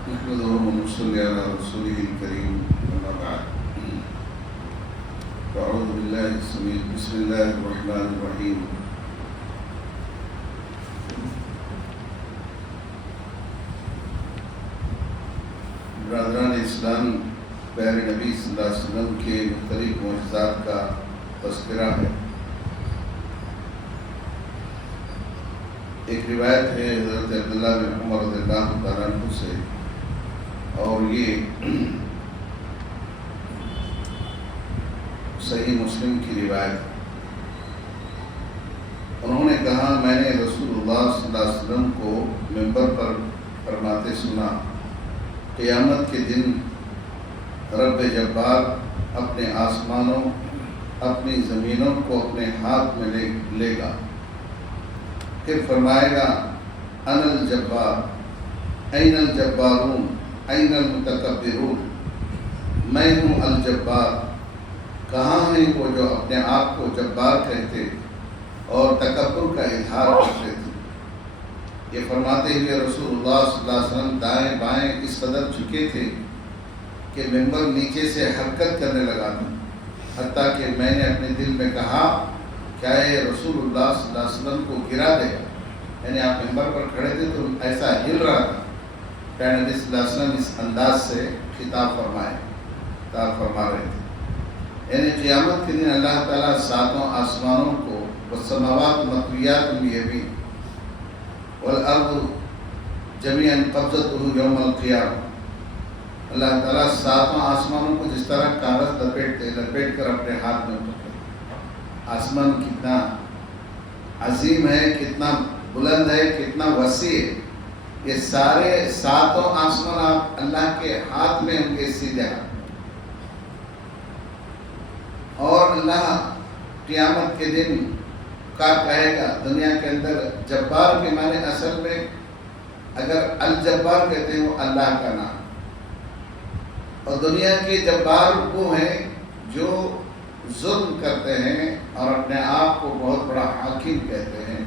نحمده ونصلي على رسوله الكريم أما بعد فأعوذ بالله السميع بسم الله الرحمن الرحيم برادران اسلام پیارے نبی صلی اللہ علیہ وسلم کے مختلف معجزات کا تذکرہ ہے۔ ایک روایت ہے حضرت عبداللہ بن عمر رضی اللہ تعالیٰ عنہ سے، اور یہ صحیح مسلم کی روایت۔ انہوں نے کہا، میں نے رسول اللہ صلی اللہ علیہ وسلم کو منبر پر فرماتے سنا، قیامت کے دن رب جبار اپنے آسمانوں اپنی زمینوں کو اپنے ہاتھ میں لے گا، پھر فرمائے گا انا الجبار این الجبارون این المتکبرون، میں ہوں الجبار، کہاں ہیں وہ جو اپنے آپ کو جبار کہتے اور تکبر کا اظہار کرتے تھے۔ یہ فرماتے ہوئے رسول اللہ صلی اللہ علیہ وسلم دائیں بائیں اس قدر جھکے تھے کہ منبر نیچے سے حرکت کرنے لگا تھا، حتیٰ کہ میں نے اپنے دل میں کہا کیا یہ رسول اللہ صلی اللہ علیہ وسلم کو گرا دے گا، یعنی آپ منبر پر کھڑے تھے تو ایسا ہل رہا تھا۔ پیارے نبی صلی اللہ علیہ وسلم اس انداز سے خطاب فرما رہے تھے، یعنی قیامت کے دن اللہ تعالیٰ ساتوں آسمانوں کو والسماوات مطویات بیمینہ والارض جمیعا قبضتہ یوم القیامہ، اللہ تعالیٰ ساتوں آسمانوں کو جس طرح کاغذ لپیٹ کر اپنے ہاتھ میں پکڑے۔ آسمان کتنا عظیم ہے، کتنا بلند ہے، کتنا وسیع ہے، یہ سارے ساتوں آسمان آپ اللہ کے ہاتھ میں ہوں گے، سیدھے ہاتھ۔ اور اللہ قیامت کے دن کا کہے گا، دنیا کے اندر جبار کے معنی اصل میں اگر الجبار کہتے ہیں وہ اللہ کا نام، اور دنیا کے جبار وہ ہیں جو ظلم کرتے ہیں اور اپنے آپ کو بہت بڑا حاکم کہتے ہیں،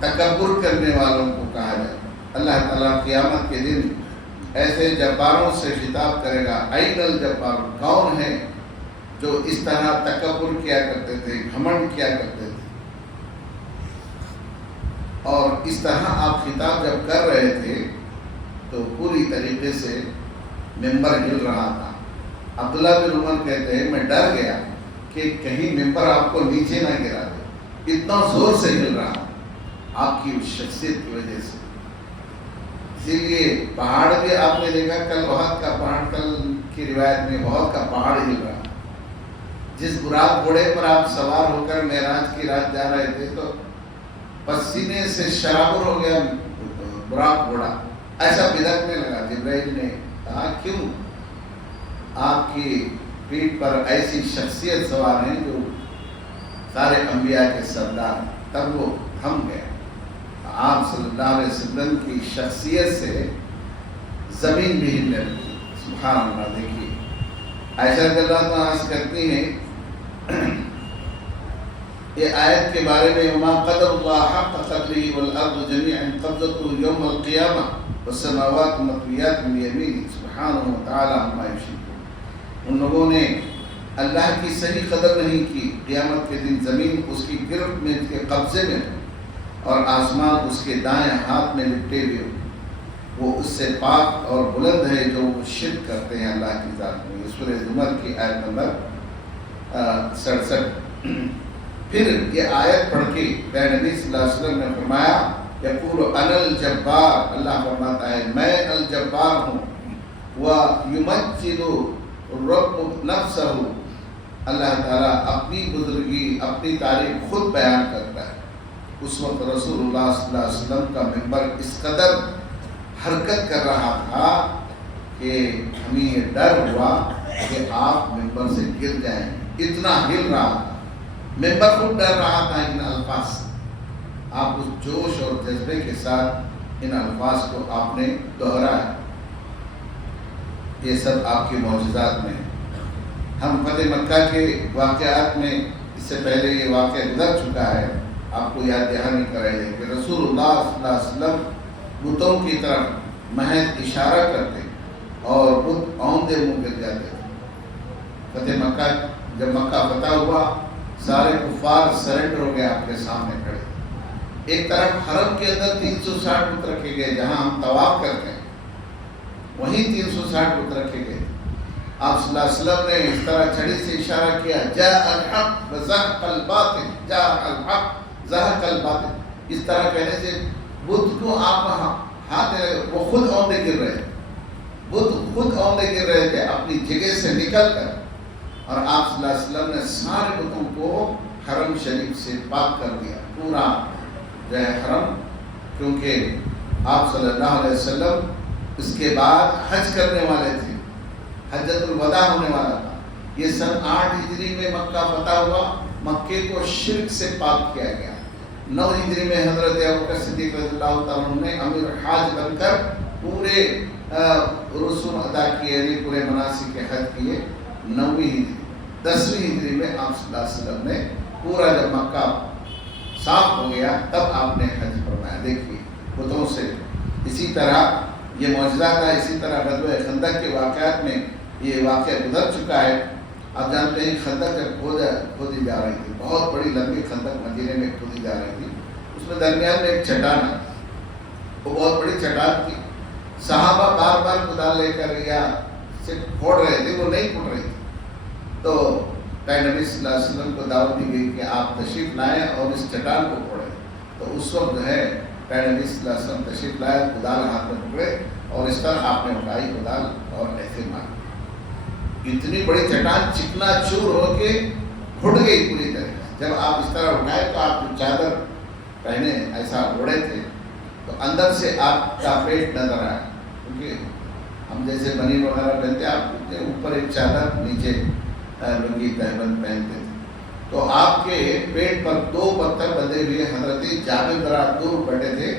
تکبر کرنے والوں کو کہا جائے۔ اللہ تعالیٰ قیامت کے دن ایسے جباروں سے خطاب کرے گا، این الجبار، کون ہے جو اس طرح تکبر کیا کرتے تھے، گھمنڈ کیا کرتے تھے۔ اور اس طرح آپ خطاب جب کر رہے تھے تو پوری طریقے سے ممبر ہل رہا تھا۔ عبداللہ بن عمر کہتے ہیں میں ڈر گیا کہ کہیں ممبر آپ کو نیچے نہ گرا دے، اتنا زور سے ہل رہا آپ کی اس شخصیت کی وجہ سے۔ اسی لیے پہاڑ بھی آپ نے دیکھا، کل بہت کا پہاڑ، کل کی روایت میں بہت کا پہاڑ ہل رہا۔ جس براق گھوڑے پر آپ سوار ہو کر معراج کی رات جا رہے تھے تو پسینے سے شرابور ہو گیا براق گھوڑا، ایسا بھدکنے لگا۔ جبرائیل نے کہا کیوں؟ آپ کی پیٹھ پر ایسی شخصیت سوار ہیں جو سارے انبیاء کے سردار ہیں۔ تب وہ تھم گئے۔ آپ صلی اللہ علیہ وسلم کی شخصیت سے زمین بھی ہلنے لگی۔ سبحان اللہ۔ دیکھیے عائشہ رضی اللہ عنہا عرض کرتی ہیں یہ آیت کے بارے میں، وما قدر اللہ حق قدرہ والارض جمیعا قبضتہ یوم القیامہ والسماوات مطویات بیمینہ سبحانہ وتعالی عما یشرکون۔ ان لوگوں نے اللہ کی صحیح قدر نہیں کی، قیامت کے دن زمین اس کی گرفت میں، اس کے قبضے میں، اور آسمان اس کے دائیں ہاتھ میں لپٹے ہوئے، وہ اس سے پاک اور بلند ہے جو شرک کرتے ہیں اللہ کی ذات میں۔ یہ سورہ زمر کی آیت نمبر 67۔ پھر یہ آیت پڑھ کے پیارے نبی صلی اللہ علیہ وسلم نے فرمایا یقول انا الجبار، اللہ فرماتا ہے میں الجبار ہوں، وَيُمَجِّدُ الرَّبُّ نَفْسَهُ، اللہ تعالیٰ اپنی بزرگی، اپنی تعریف خود بیان کرتا ہے۔ اس وقت رسول اللہ صلی اللہ علیہ وسلم کا منبر اس قدر حرکت کر رہا تھا کہ ہمیں یہ ڈر ہوا کہ آپ منبر سے گر جائیں، اتنا ہل رہا تھا۔ منبر خود ڈر رہا تھا ان الفاظ سے۔ آپ اس جوش اور جذبے کے ساتھ ان الفاظ کو آپ نے دہرایا۔ یہ سب آپ کے معجزات میں ہیں۔ ہم فتح مکہ کے واقعات میں اس سے پہلے یہ واقعہ گزر چکا ہے، آپ کو یاد دہانی کرائے کہ رسول اللہ صلی اللہ علیہ وسلم بتوں کی طرف محض اشارہ کرتے اور بت اوندے منہ گر جاتے تھے۔ فتح مکہ، جب مکہ فتح ہوا سارے کفار سرنڈر ہو گئے آپ کے سامنے کھڑے۔ ایک طرف حرم کے اندر 360 بت رکھے گئے، جہاں ہم طواف کرتے ہیں وہیں 360 بت رکھے گئے۔ آپ صلی اللہ علیہ وسلم نے اس طرح چھڑی سے اشارہ کیا، جاء الحق وزهق الباطل، جاء الحق زهق الباطل۔ اس طرح کہنے سے بت کو آپ ہاتھ وہ خود اوندے گر رہے، بت خود اوندے گر رہے تھے اپنی جگہ سے نکل کر، اور آپ صلی اللہ علیہ وسلم نے سارے بتوں کو حرم شریف سے پاک کر دیا، پورا جو ہے حرم، کیونکہ آپ صلی اللہ علیہ وسلم اس کے بعد حج کرنے والے تھے، حجۃ الوداع ہونے والا تھا۔ یہ سن 8 ہجری میں مکہ فتح ہوا، مکے کو شرک سے پاک کیا گیا۔ 9 ہجری میں حضرت ابوبکر صدیق رضی اللہ تعالیٰ عنہ نے امیر حاج بن کر پورے رسوم ادا کیے، یعنی پورے مناسک حج کیے۔ 9ویں ہجری 10ویں ہجری میں آپ صلی اللہ علیہ وسلم نے پورا جب مکہ صاف ہو گیا تب آپ نے حج فرمایا۔ دیکھیے بتوں سے اسی طرح یہ معجزہ تھا۔ اسی طرح غزوہ خندق کے واقعات میں یہ واقعہ گزر چکا ہے۔ آپ جانتے ہیں خندق جب کھودی جا رہی تھی، بہت بڑی لمبی خندق مدینے میں کھودی جا رہی تھی، اس میں درمیان میں ایک چٹان ہے، وہ بہت بڑی چٹان تھی۔ صحابہ بار بار کدال لے کر یا سے پھوڑ رہے تھے، وہ نہیں پھوڑ رہی تھی، تو نبی صلی اللہ علیہ وسلم کو دعوت دی گئی کہ آپ تشریف لائیں اور اس چٹان کو پھوڑیں۔ تو اس وقت جو ہے نبی صلی اللہ علیہ وسلم تشریف لائے، کدال ہاتھ میں پکڑے اور اس طرح آپ نے اٹھائی کدال اور ایسے ماری۔ اتنی بڑی چٹان چکنا چور ہو کے پھٹ گئی پوری طرح۔ جب آپ اس طرح اٹھائے تو آپ جو چادر پہنے ایسا اوڑے تھے تو اندر سے آپ کا پیٹ نظر آیا، کیونکہ ہم جیسے بنی وغیرہ پہنتے ہیں، آپ اوپر ایک چادر نیچے لنگی تہبند پہنتے تھے، تو آپ کے پیٹ پر 2 پتھر بندھے ہوئے حضرت جابر ذرا دور بیٹھے تھے،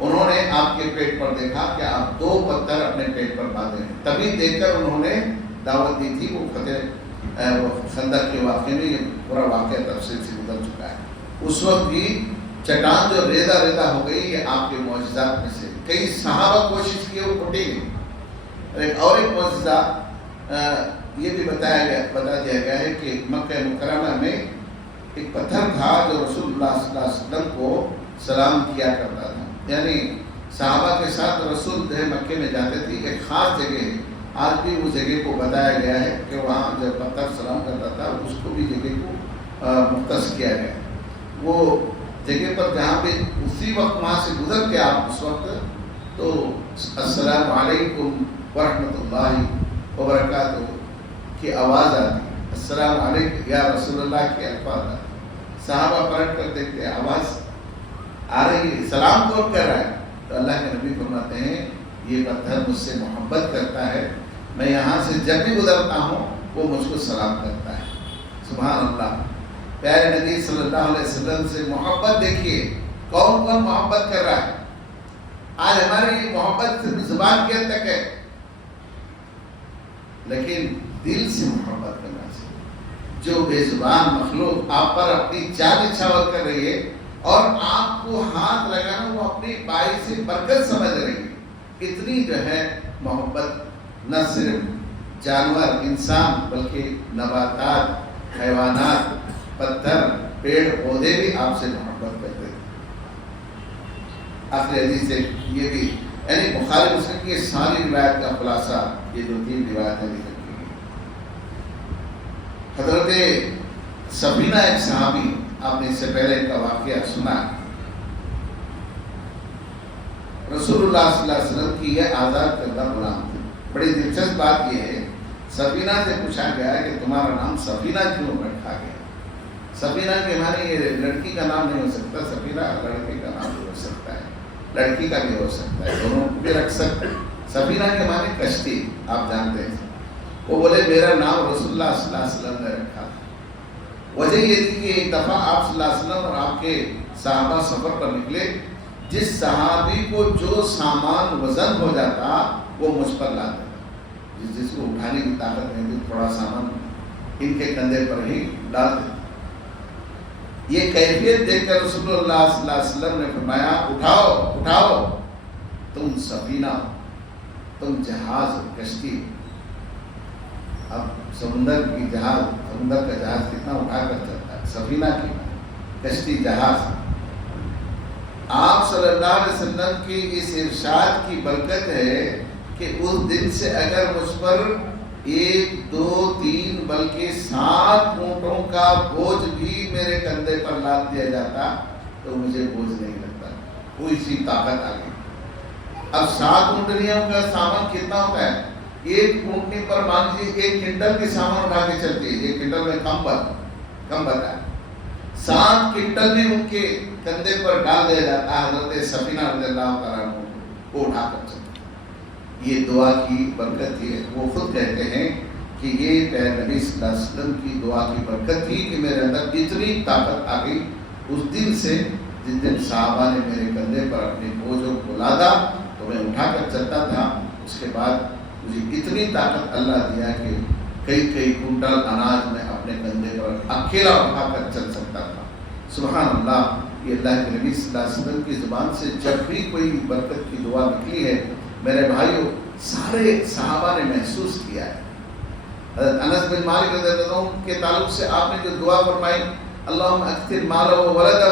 انہوں نے آپ کے پیٹ پر دیکھا کہ آپ 2 پتھر اپنے پیٹ پر باندھے ہیں، تبھی دیکھ کر انہوں نے دعوت دی تھی۔ وہ فتح خندق کے واقعے میں یہ پورا واقعہ تفصیل سے گزر چکا ہے۔ اس وقت بھی چٹان جو ریزہ ریزہ ہو گئی، یہ آپ کے معجزات میں سے۔ کئی صحابہ کوشش کیے، وہ پھٹی نہیں۔ اور ایک معجزہ یہ بھی بتا دیا گیا ہے کہ مکہ مکرمہ میں ایک پتھر تھا جو رسول اللہ صلی اللہ علیہ وسلم کو سلام کیا کرتا تھا، یعنی صحابہ کے ساتھ رسول جو ہے مکے میں جاتے تھے، ایک خاص جگہ ہے، آج بھی اس جگہ کو بتایا گیا ہے کہ وہاں جب پتھر سلام کرتا تھا اس کو بھی جگہ کو مختص کیا گیا۔ وہ جگہ پر جہاں پہ اسی وقت وہاں سے گزر کے آپ اس وقت تو السلام علیکم ورحمۃ اللہ وبرکاتہ کی آواز آتی، السلام علیکم یا رسول اللہ کے الفاظ آتے، صحابہ پلٹ کر دیکھتے آواز آ رہی ہے، سلام کون کر رہا ہے؟ تو اللہ کے نبی فرماتے ہیں یہ پتھر مجھ سے محبت کرتا ہے، میں یہاں سے جب بھی گزرتا ہوں وہ مجھ کو سلام کرتا ہے۔ سبحان اللہ، پیارے نبی صلی اللہ علیہ وسلم سے محبت دیکھیے، کون کون محبت کر رہا ہے۔ آج ہماری محبت صرف زبان کے حد تک ہے، لیکن دل سے محبت کرنا چاہیے۔ جو بے زبان مخلوق آپ پر اپنی جان نچھاور کر رہی ہے اور آپ کو ہاتھ لگانا وہ اپنی بائی سے برکت سمجھ رہی ہے، اتنی جو ہے محبت نہ صرف جانور انسان بلکہ نباتات، حیوانات، پتھر، پیڑ پودے بھی آپ سے محبت کرتے ہیں۔ آخری حدیث سے یہ بھی، یعنی بخاری مسلم کی ساری روایت کا خلاصہ یہ 2-3 روایتیں ذکر کی گئی۔ حضرت سفینہ ایک صحابی، آپ نے اس سے پہلے ان کا واقعہ سنا، رسول اللہ صلی اللہ علیہ وسلم کی یہ آزاد کردہ غلام تھی۔ بڑی دلچسپ بات یہ ہے، سفینہ سے پوچھا گیا کہ تمہارا نام سفینہ کیوں رکھا گیا؟ سفینہ کے معنی یہ لڑکی کا نام نہیں ہو سکتا، سفینہ لڑکے کا نام بھی ہو سکتا ہے، لڑکی کا بھی ہو سکتا ہے، دونوں بھی رکھ سکتے ہیں۔ سفینہ کے معنی کشتی، آپ جانتے ہیں۔ وہ بولے میرا نام رسول اللہ صلی اللہ علیہ وسلم نے رکھا تھا۔ وجہ یہ تھی کہ ایک دفعہ آپ صلی اللہ علیہ وسلم اور آپ کے صحابہ سفر پر نکلے، جس صحابی کو جو سامان وزن ہو جاتا وہ مجھ پر لاتا، جس کو اٹھانے کی طاقت نہیں تھی، تھوڑا سامان ان کے کندھے پر ہی ڈال دیتا۔ یہ کیفیت دیکھ کر رسول اللہ صلی اللہ علیہ وسلم نے فرمایا اٹھاؤ اٹھاؤ، تم سفینہ ہو۔ تم جہاز کشتی، اب سمندر کا جہاز کتنا اٹھا کر چلتا ہے، سفینہ کی کشتی جہاز۔ آپ صلی اللہ علیہ وسلم کی اس ارشاد کی برکت ہے کہ اس دن سے اگر مجھ پر 1 2 3 بلکہ 7 اونٹوں کا بوجھ بھی میرے کندھے پر لاد دیا جاتا تو مجھے بوجھ نہیں لگتا، کوئی سی طاقت آ گئی۔ اب 7 اونٹنیوں کا سامان کتنا ہوتا ہے؟ ایک اونٹنی پر مان لیجیے 1 کنٹل کی سامان اٹھا کے چلتی ہے، 1 کنٹل میں کم بتا ہے، 7 کنٹل بھی ان کے کندھے پر ڈال دیا جاتا ہے، حضرت سفینہ رضی اللہ تعالیٰ عنہ کو اٹھا کر چلتا۔ یہ دعا کی برکت ہے، وہ خود کہتے ہیں کہ یہ پیارے نبی صلی اللہ علیہ وسلم کی دعا کی برکت تھی کہ میرے اندر اتنی طاقت آ گئی اس دن سے، جس دن صحابہ نے میرے کندھے پر اپنے بوجھوں کو لادا تو میں اٹھا کر چلتا تھا۔ اس کے بعد مجھے اتنی طاقت اللہ دیا کہ کئی کنٹل اناج میں اپنے کندھے پر اکیلا اٹھا کر چل سکتا تھا۔ سبحان اللہ، یہ اللہ کے نبی صلی اللہ علیہ وسلم کی زبان سے جب بھی کوئی برکت کی دعا نکلی ہے میرے بھائیوں، سارے صحابہ نے محسوس کیا ہے۔ حضرت انس بن مالک رضی اللہ عنہ کے تعلق سے آپ نے جو دعا فرمائی، اللہم اکثر مالہ و ولدہ،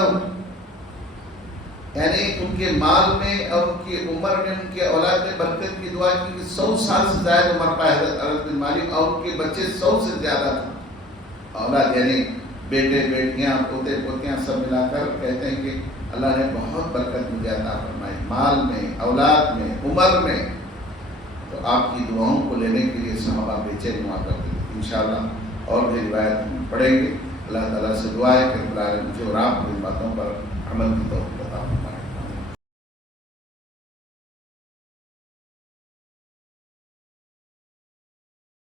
یعنی ان کے مال میں اور ان کی عمر میں، ان کے اولاد میں برکت کی دعا کی۔ 100 سال سے زائد عمر پائے حضرت انس بن مالک، اور ان کے بچے 100 سے زیادہ تھے اولاد، یعنی بیٹے بیٹیاں پوتے پوتیاں سب ملا کر کہتے ہیں کہ اللہ نے بہت برکت مجھے عطا فرمائی مال میں، اولاد میں، عمر میں۔ تو آپ کی دعاؤں کو لینے کے لیے صحابہ بے چین ہوا کرتے تھے۔ انشاءاللہ اور بھی روایت ہم پڑھیں گے۔ اللہ تعالیٰ سے دعا ہے کہ مجھے اور آپ کو ان باتوں پر عمل کی توفیق عطا فرمائے۔